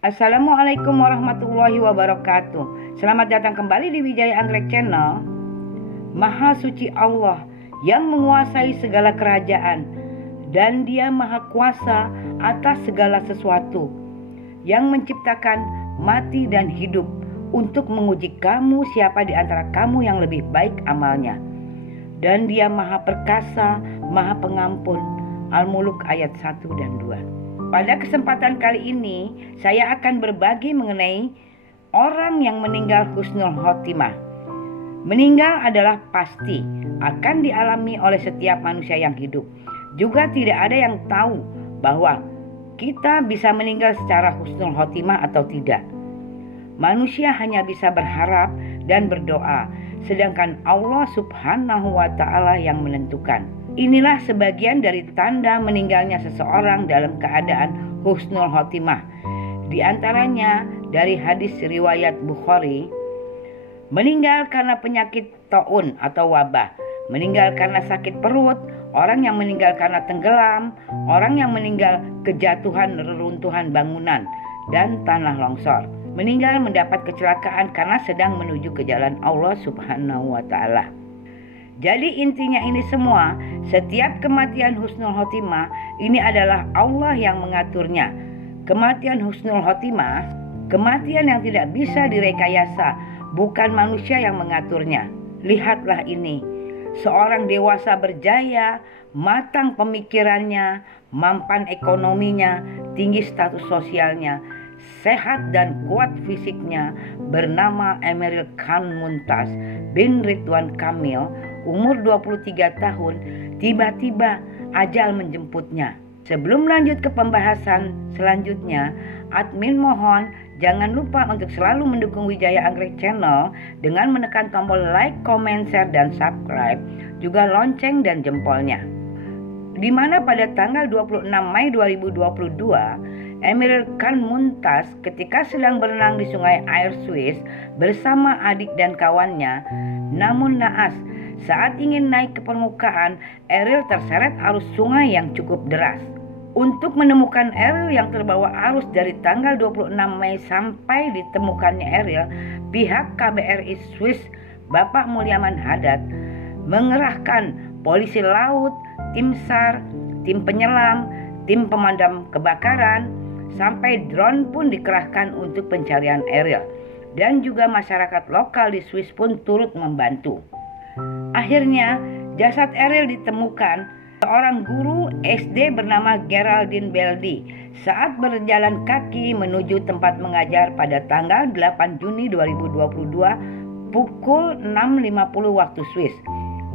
Assalamualaikum warahmatullahi wabarakatuh. Selamat datang kembali di Wijaya Anggrek Channel. Maha suci Allah yang menguasai segala kerajaan, dan Dia maha kuasa atas segala sesuatu, yang menciptakan mati dan hidup untuk menguji kamu siapa di antara kamu yang lebih baik amalnya. Dan Dia maha perkasa, maha pengampun. Al-Muluk ayat 1 dan 2. Pada kesempatan kali ini, saya akan berbagi mengenai orang yang meninggal husnul khotimah. Meninggal adalah pasti akan dialami oleh setiap manusia yang hidup. Juga tidak ada yang tahu bahwa kita bisa meninggal secara husnul khotimah atau tidak. Manusia hanya bisa berharap dan berdoa, sedangkan Allah Subhanahu wa Ta'ala yang menentukan. Inilah sebagian dari tanda meninggalnya seseorang dalam keadaan husnul khotimah. Di antaranya dari hadis riwayat Bukhari, meninggal karena penyakit taun atau wabah, meninggal karena sakit perut, orang yang meninggal karena tenggelam, orang yang meninggal kejatuhan reruntuhan bangunan dan tanah longsor, meninggal mendapat kecelakaan karena sedang menuju ke jalan Allah Subhanahu wa Ta'ala. Jadi intinya ini semua, setiap kematian husnul khotimah ini adalah Allah yang mengaturnya. Kematian husnul khotimah, kematian yang tidak bisa direkayasa, bukan manusia yang mengaturnya. Lihatlah ini, seorang dewasa berjaya, matang pemikirannya, mampan ekonominya, tinggi status sosialnya, sehat dan kuat fisiknya, bernama Emeril Khan Mumtaz bin Ridwan Kamil, umur 23 tahun, tiba-tiba ajal menjemputnya. Sebelum lanjut ke pembahasan selanjutnya, admin mohon jangan lupa untuk selalu mendukung Wijaya Anggrek Channel dengan menekan tombol like, comment, share, dan subscribe, juga lonceng dan jempolnya. Di mana pada tanggal 26 Mei 2022, Emeril Khan Mumtaz ketika sedang berenang di sungai Air Swiss bersama adik dan kawannya, namun naas, saat ingin naik ke permukaan, Eril terseret arus sungai yang cukup deras. Untuk menemukan Eril yang terbawa arus dari tanggal 26 Mei sampai ditemukannya Eril, pihak KBRI Swiss Bapak Mulyaman Haddad mengerahkan polisi laut, tim SAR, tim penyelam, tim pemadam kebakaran, sampai drone pun dikerahkan untuk pencarian Eril. Dan juga masyarakat lokal di Swiss pun turut membantu. Akhirnya jasad Eril ditemukan seorang guru SD bernama Geraldine Beldi saat berjalan kaki menuju tempat mengajar pada tanggal 8 Juni 2022 pukul 6.50 waktu Swiss.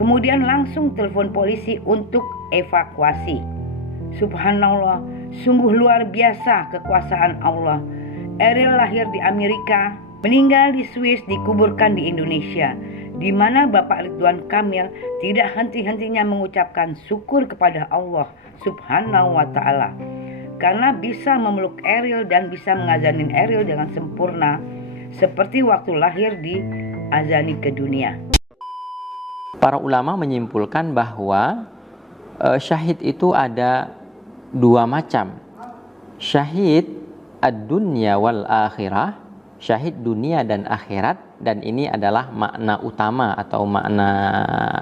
Kemudian langsung telepon polisi untuk evakuasi. Subhanallah, sungguh luar biasa kekuasaan Allah. Eril lahir di Amerika, meninggal di Swiss, dikuburkan di Indonesia, di mana Bapak Ridwan Kamil tidak henti-hentinya mengucapkan syukur kepada Allah Subhanahu wa Ta'ala karena bisa memeluk Eril dan bisa mengazanin Eril dengan sempurna seperti waktu lahir di azani ke dunia. Para ulama menyimpulkan bahwa syahid itu ada dua macam. Syahid ad-dunya wal akhirah, syahid dunia dan akhirat, dan ini adalah makna utama atau makna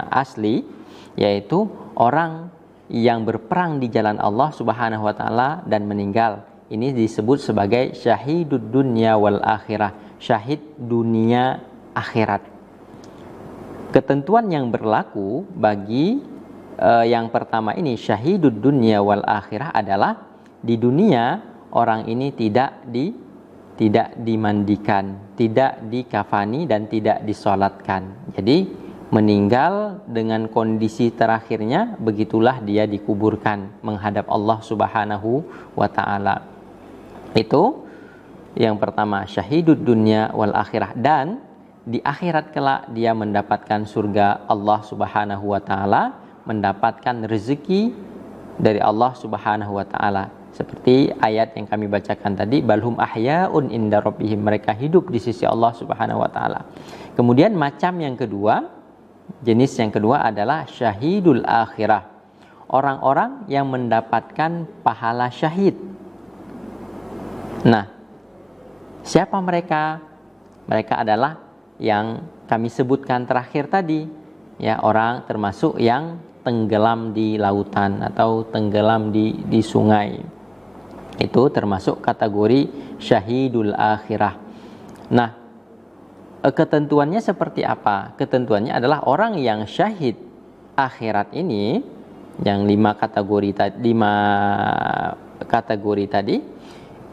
asli, yaitu orang yang berperang di jalan Allah Subhanahu wa Ta'ala dan meninggal. Ini disebut sebagai syahidud dunya wal akhirah, syahid dunia akhirat. Ketentuan yang berlaku bagi yang pertama ini, syahidud dunya wal akhirah, adalah di dunia orang ini tidak dimandikan, tidak dikafani, dan tidak disolatkan. Jadi meninggal dengan kondisi terakhirnya, begitulah dia dikuburkan menghadap Allah Subhanahu wa Ta'ala. Itu yang pertama, syahidud dunya wal akhirah. Dan di akhirat kelak dia mendapatkan surga Allah Subhanahu wa Ta'ala, mendapatkan rezeki dari Allah Subhanahu wa Ta'ala. Seperti ayat yang kami bacakan tadi, balhum ahya'un inda rabbihim, mereka hidup di sisi Allah Subhanahu wa Ta'ala. Kemudian macam yang kedua, jenis yang kedua adalah syahidul akhirah, orang-orang yang mendapatkan pahala syahid. Nah, siapa mereka? Mereka adalah yang kami sebutkan terakhir tadi, ya, orang termasuk yang tenggelam di lautan atau tenggelam di sungai. Itu termasuk kategori syahidul akhirah. Nah, ketentuannya seperti apa? Ketentuannya adalah orang yang syahid akhirat ini, yang 5 kategori tadi,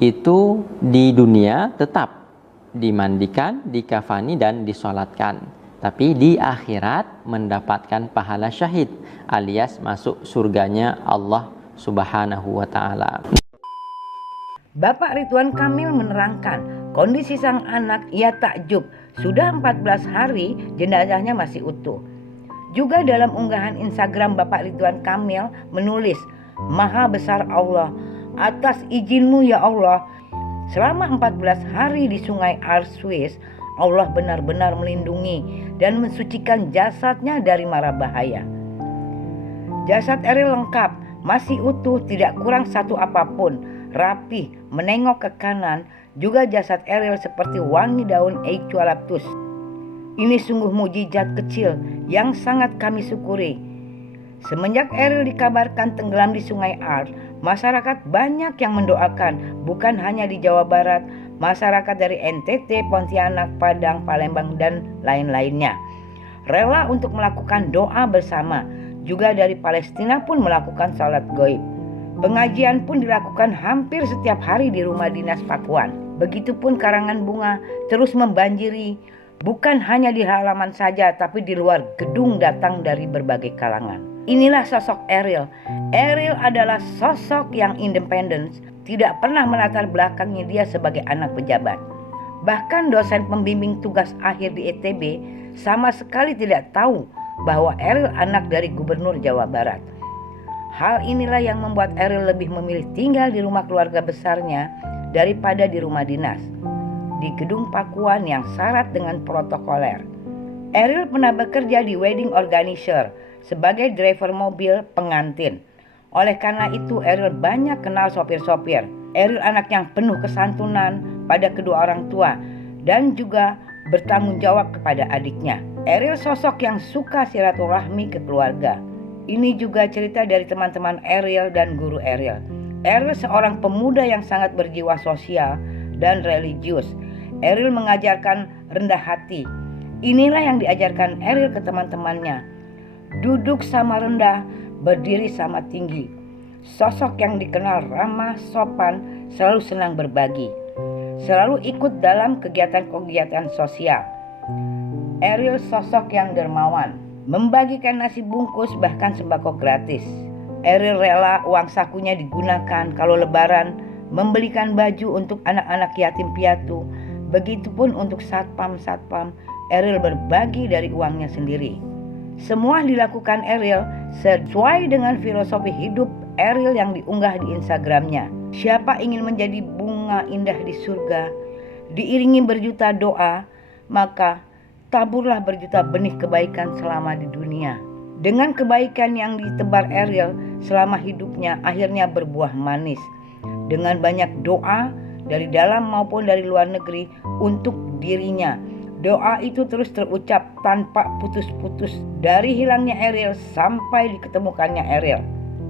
itu di dunia tetap dimandikan, dikafani dan disolatkan. Tapi di akhirat mendapatkan pahala syahid alias masuk surganya Allah Subhanahu wa taala. Bapak Ridwan Kamil menerangkan kondisi sang anak ia takjub, sudah 14 hari jenazahnya masih utuh. Juga dalam unggahan Instagram Bapak Ridwan Kamil menulis, "Maha besar Allah, atas izinmu ya Allah, selama 14 hari di sungai Arswis, Allah benar-benar melindungi dan mensucikan jasadnya dari mara bahaya." Jasad Eril lengkap, masih utuh, tidak kurang satu apapun, rapi, menengok ke kanan. Juga jasad Eril seperti wangi daun eucalyptus. Ini sungguh mukjizat kecil yang sangat kami syukuri. Semenjak Eril dikabarkan tenggelam di sungai Ars, masyarakat banyak yang mendoakan, bukan hanya di Jawa Barat, masyarakat dari NTT, Pontianak, Padang, Palembang, dan lain-lainnya rela untuk melakukan doa bersama. Juga dari Palestina pun melakukan salat gaib. Pengajian pun dilakukan hampir setiap hari di rumah dinas Pakuan. Begitupun karangan bunga terus membanjiri, bukan hanya di halaman saja, tapi di luar gedung datang dari berbagai kalangan. Inilah sosok Eril. Eril adalah sosok yang independen, tidak pernah melatar belakangnya dia sebagai anak pejabat. Bahkan dosen pembimbing tugas akhir di ITB sama sekali tidak tahu bahwa Eril anak dari Gubernur Jawa Barat. Hal inilah yang membuat Eril lebih memilih tinggal di rumah keluarga besarnya daripada di rumah dinas, di gedung Pakuan yang syarat dengan protokoler. Eril pernah bekerja di wedding organizer sebagai driver mobil pengantin. Oleh karena itu Eril banyak kenal sopir-sopir. Eril anak yang penuh kesantunan pada kedua orang tua dan juga bertanggung jawab kepada adiknya. Eril sosok yang suka silaturahmi ke keluarga. Ini juga cerita dari teman-teman Eril dan guru Eril. Eril seorang pemuda yang sangat berjiwa sosial dan religius. Eril mengajarkan rendah hati. Inilah yang diajarkan Eril ke teman-temannya. Duduk sama rendah, berdiri sama tinggi. Sosok yang dikenal ramah, sopan, selalu senang berbagi. Selalu ikut dalam kegiatan-kegiatan sosial. Eril sosok yang dermawan, membagikan nasi bungkus bahkan sembako gratis. Eril rela uang sakunya digunakan kalau lebaran membelikan baju untuk anak-anak yatim piatu. Begitupun untuk satpam-satpam, Eril berbagi dari uangnya sendiri. Semua dilakukan Eril sesuai dengan filosofi hidup Eril yang diunggah di Instagramnya. Siapa ingin menjadi bunga indah di surga, diiringi berjuta doa, maka taburlah berjuta benih kebaikan selama di dunia. Dengan kebaikan yang ditebar Eril selama hidupnya akhirnya berbuah manis. Dengan banyak doa dari dalam maupun dari luar negeri untuk dirinya. Doa itu terus terucap tanpa putus-putus dari hilangnya Eril sampai diketemukannya Eril.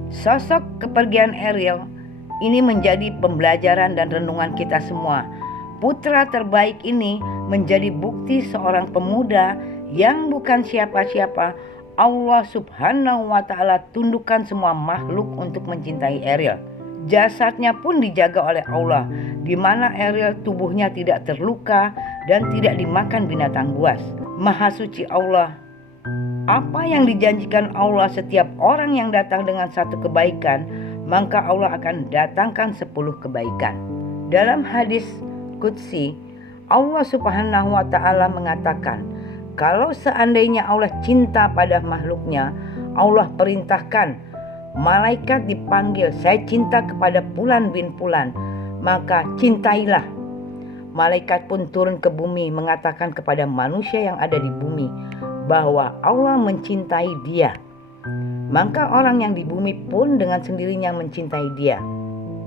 Sosok kepergian Eril ini menjadi pembelajaran dan renungan kita semua. Putra terbaik ini menjadi bukti seorang pemuda yang bukan siapa-siapa. Allah Subhanahu wa ta'ala tundukkan semua makhluk untuk mencintai Eril. Jasadnya pun dijaga oleh Allah, di mana Eril tubuhnya tidak terluka dan tidak dimakan binatang buas. Maha suci Allah. Apa yang dijanjikan Allah, setiap orang yang datang dengan satu kebaikan, maka Allah akan datangkan 10 kebaikan. Dalam hadis Qudsi, Allah Subhanahu wa ta'ala mengatakan, kalau seandainya Allah cinta pada makhluknya, Allah perintahkan malaikat dipanggil, saya cinta kepada Fulan bin Fulan, maka cintailah. Malaikat pun turun ke bumi mengatakan kepada manusia yang ada di bumi bahwa Allah mencintai dia. Maka orang yang di bumi pun dengan sendirinya mencintai dia.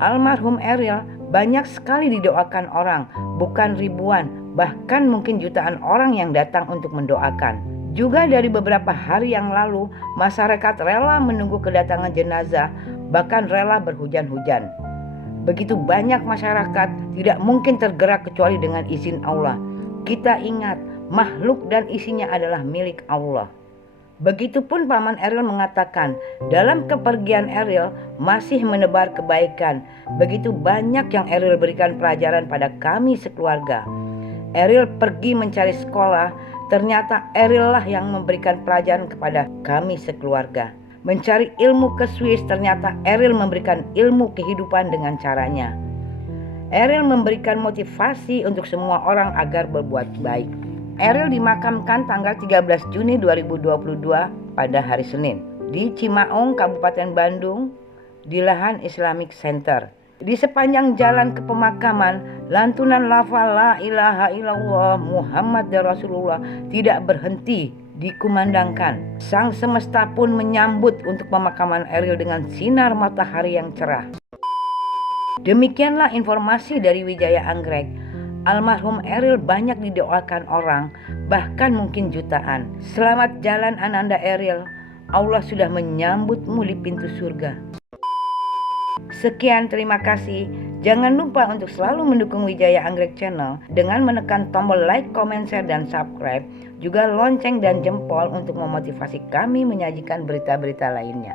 Almarhum Eril Banyak sekali didoakan orang, bukan ribuan, bahkan mungkin jutaan orang yang datang untuk mendoakan. Juga dari beberapa hari yang lalu, masyarakat rela menunggu kedatangan jenazah, bahkan rela berhujan-hujan. Begitu banyak masyarakat tidak mungkin tergerak kecuali dengan izin Allah. Kita ingat, makhluk dan isinya adalah milik Allah. Begitupun Paman Eril mengatakan, dalam kepergian Eril masih menebar kebaikan. Begitu banyak yang Eril berikan pelajaran pada kami sekeluarga. Eril pergi mencari sekolah, ternyata Eril lah yang memberikan pelajaran kepada kami sekeluarga. Mencari ilmu ke Swiss, ternyata Eril memberikan ilmu kehidupan dengan caranya. Eril memberikan motivasi untuk semua orang agar berbuat baik. Eril dimakamkan tanggal 13 Juni 2022 pada hari Senin di Cimaung, Kabupaten Bandung, di lahan Islamic Center. Di sepanjang jalan ke pemakaman, lantunan lafal la ilaha illallah Muhammad Rasulullah tidak berhenti dikumandangkan. Sang semesta pun menyambut untuk pemakaman Eril dengan sinar matahari yang cerah. Demikianlah informasi dari Wijaya Anggrek. Almarhum Eril banyak didoakan orang, bahkan mungkin jutaan. Selamat jalan Ananda Eril. Allah sudah menyambutmu di pintu surga. Sekian, terima kasih. Jangan lupa untuk selalu mendukung Wijaya Anggrek Channel dengan menekan tombol like, comment, share, dan subscribe. Juga lonceng dan jempol untuk memotivasi kami menyajikan berita-berita lainnya.